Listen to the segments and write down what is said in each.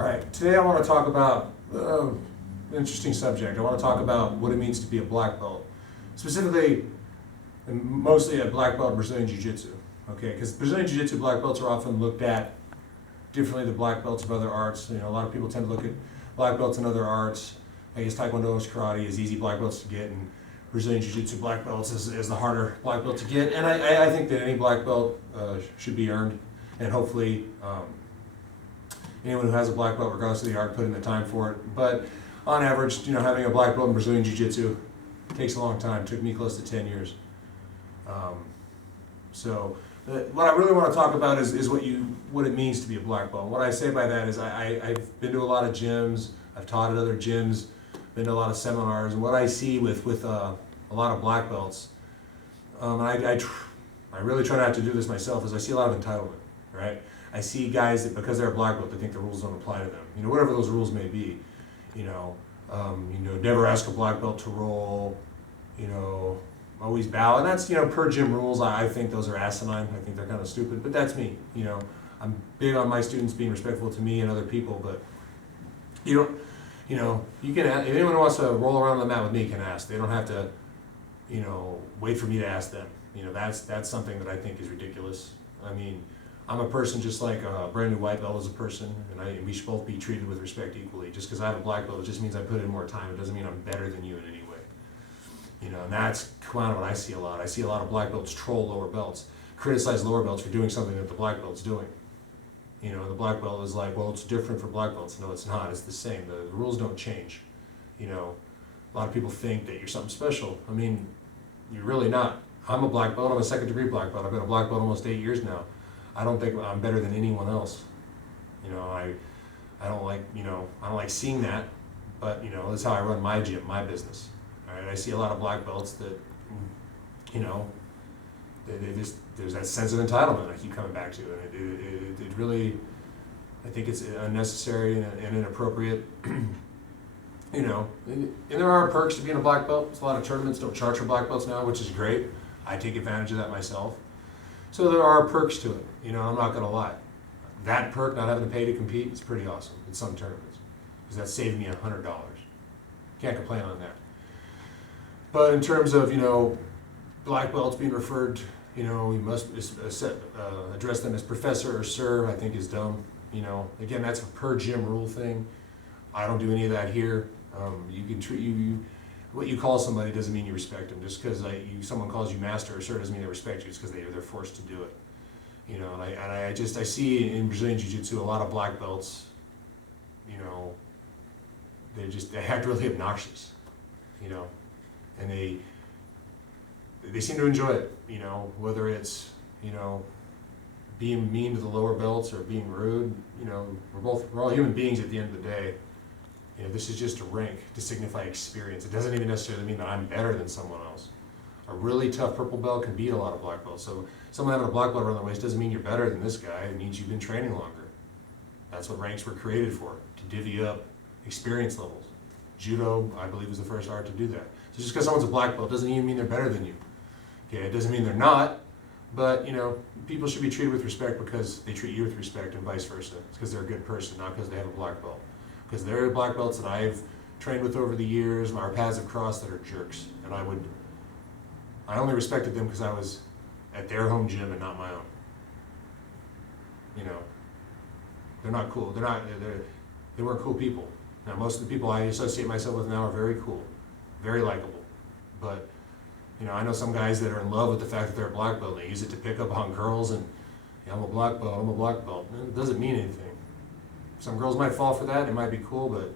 All right, today I want to talk about an interesting subject. I want to talk about what it means to be a black belt, specifically and mostly a black belt in Brazilian Jiu-Jitsu. Okay, because Brazilian Jiu-Jitsu black belts are often looked at differently than black belts of other arts. You know, a lot of people tend to look at black belts in other arts. I guess Taekwondo and karate is easy black belts to get, and Brazilian Jiu-Jitsu black belts is the harder black belt to get. And I think that any black belt should be earned, and hopefully anyone who has a black belt, regardless of the art, put in the time for it. But on average, you know, having a black belt in Brazilian Jiu-Jitsu takes a long time. It took me close to 10 years. What I really want to talk about is what it means to be a black belt. What I say by that is I've been to a lot of gyms, I've taught at other gyms, been to a lot of seminars, and what I see with a lot of black belts, and I really try not to do this myself, is I see a lot of entitlement, right? I see guys that because they're a black belt, they think the rules don't apply to them. You know, whatever those rules may be. Never ask a black belt to roll. Always bow, and that's per gym rules. I think those are asinine. I think they're kind of stupid, but that's me. I'm big on my students being respectful to me and other people, but you can ask, if anyone wants to roll around on the mat with me, can ask. They don't have to, wait for me to ask them. That's something that I think is ridiculous. I mean, I'm a person just like a brand new white belt is a person, and we should both be treated with respect equally. Just because I have a black belt, it just means I put in more time. It doesn't mean I'm better than you in any way. And that's kind of what I see a lot. I see a lot of black belts troll lower belts, criticize lower belts for doing something that the black belt's doing. The black belt is like, well, it's different for black belts. No, it's not. It's the same. The rules don't change. A lot of people think that you're something special. I mean, you're really not. I'm a black belt. I'm a second degree black belt. I've been a black belt almost 8 years now. I don't think I'm better than anyone else. I don't like seeing that, but that's how I run my gym, my business. All right, I see a lot of black belts that, there's that sense of entitlement I keep coming back to, and it really, I think it's unnecessary and inappropriate. And there are perks to being a black belt. There's a lot of tournaments don't charge for black belts now, which is great. I take advantage of that myself. So there are perks to it. I'm not going to lie. That perk, not having to pay to compete, is pretty awesome in some tournaments, because that saved me $100. Can't complain on that. But in terms of black belts being referred, you must address them as professor or sir, I think is dumb. Again, that's a per gym rule thing. I don't do any of that here. You can treat what you call somebody doesn't mean you respect them. Just because someone calls you master or sir doesn't mean they respect you. It's because they're forced to do it. And I see in Brazilian Jiu-Jitsu a lot of black belts. They act really obnoxious. And they seem to enjoy it. Whether it's being mean to the lower belts or being rude. We're all human beings at the end of the day. This is just a rank to signify experience. It doesn't even necessarily mean that I'm better than someone else. A really tough purple belt can beat a lot of black belts. So someone having a black belt around their waist doesn't mean you're better than this guy. It means you've been training longer. That's what ranks were created for, to divvy up experience levels. Judo, I believe, was the first art to do that. So just because someone's a black belt doesn't even mean they're better than you. Okay, it doesn't mean they're not, but people should be treated with respect because they treat you with respect and vice versa. It's because they're a good person, not because they have a black belt. Because there are black belts that I've trained with over the years, our paths have crossed, that are jerks. And I only respected them because I was at their home gym and not my own. They're not cool. They weren't cool people. Now, most of the people I associate myself with now are very cool, very likable. But, I know some guys that are in love with the fact that they're a black belt. They use it to pick up on girls and, I'm a black belt, I'm a black belt. It doesn't mean anything. Some girls might fall for that. It might be cool, but,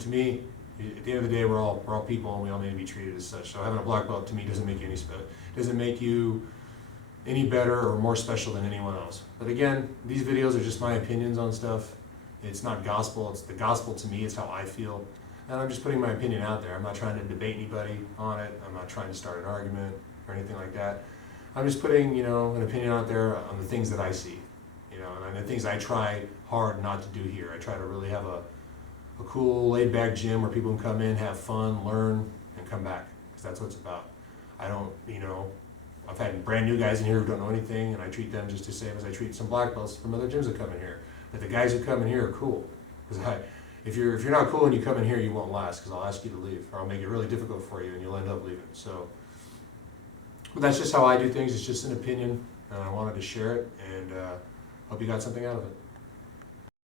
to me, at the end of the day, we're all people and we all need to be treated as such. So having a black belt to me doesn't make you any better or more special than anyone else. But again, these videos are just my opinions on stuff. It's not gospel. It's the gospel to me. It's how I feel. And I'm just putting my opinion out there. I'm not trying to debate anybody on it. I'm not trying to start an argument or anything like that. I'm just putting, an opinion out there on the things that I see, and the things I try hard not to do here. I try to really have a cool, laid-back gym where people can come in, have fun, learn, and come back, because that's what it's about. I don't, I've had brand new guys in here who don't know anything, and I treat them just the same as I treat some black belts from other gyms that come in here. But the guys who come in here are cool. Because if you're not cool and you come in here, you won't last, because I'll ask you to leave, or I'll make it really difficult for you and you'll end up leaving. So, but that's just how I do things. It's just an opinion, and I wanted to share it, and hope you got something out of it.